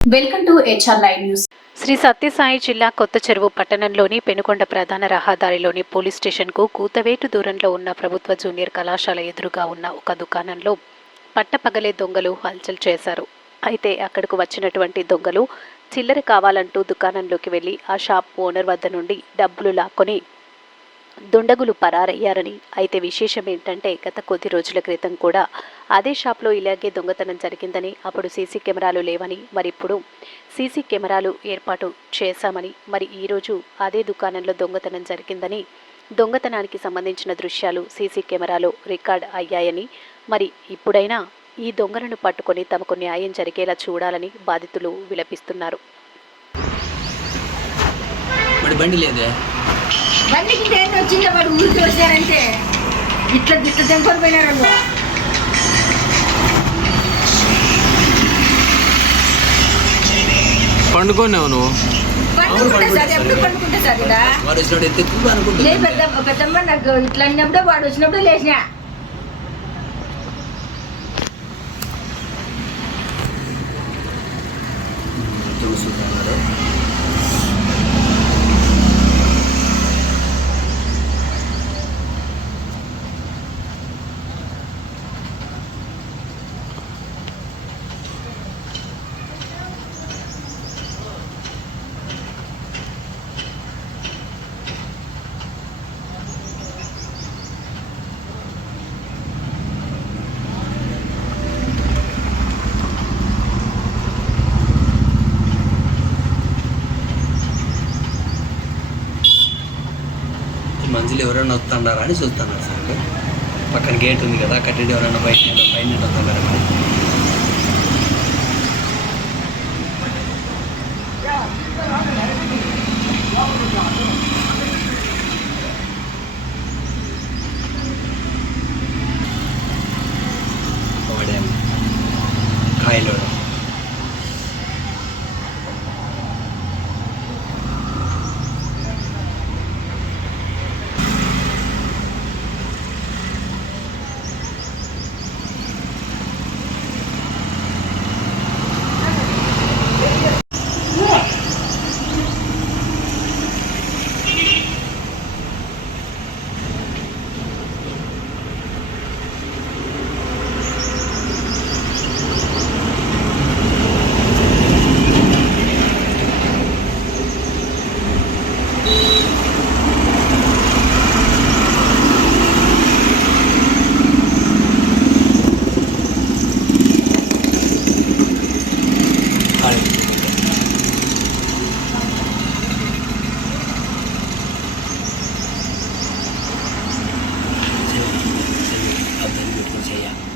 Welcome to HR live news. Shri Sathya Sai కొత్త చెరువు పట్టణంలోని పెనుకొండ ప్రధాన రహదారిలోని పోలీస్ స్టేషన్కు కూతవేటు దూరంలో ఉన్న ప్రభుత్వ జూనియర్ కళాశాల ఎదురుగా ఉన్న ఒక దుకాణంలో పట్టపగలే దొంగలు హల్చల్ చేశారు. అయితే అక్కడకు వచ్చినటువంటి దొంగలు చిల్లర కావాలంటూ దుకాణంలోకి వెళ్లి ఆ షాప్ ఓనర్ వద్ద నుండి డబ్బులు లాక్కొని దుండగులు పరారయ్యారని. అయితే విశేషం ఏంటంటే గత కొద్ది రోజుల క్రితం కూడా అదే షాప్లో ఇలాగే దొంగతనం జరిగిందని, అప్పుడు సీసీ కెమెరాలు లేవని, మరి ఇప్పుడు సీసీ కెమెరాలు ఏర్పాటు చేశామని, మరి ఈరోజు అదే దుకాణంలో దొంగతనం జరిగిందని, దొంగతనానికి సంబంధించిన దృశ్యాలు సీసీ కెమెరాలో రికార్డ్ అయ్యాయని, మరి ఇప్పుడైనా ఈ దొంగలను పట్టుకొని తమకు న్యాయం జరిగేలా చూడాలని బాధితులు విలపిస్తున్నారు. బండికి ట్రైన్ వచ్చిందో వాడు ఊరికి వచ్చారంటే ఇట్లా తెంపుకొని పోయినారు. పండుకోన్నావు నువ్వు? పండుకుంటా సార్, ఎప్పుడు పండుకుంటా సార్. ఇక్కడ పెద్దమ్మ నాకు ఇట్లా అన్నప్పుడు వాడు వచ్చినప్పుడు లేచిన మంజులు ఎవరైనా వస్తుండారా అని చూస్తున్నారు సార్. పక్కన గేట్ ఉంది కదా, కట్టెడు ఎవరైనా బయట వస్తున్నారా మరి. వాడేం కాయలు saya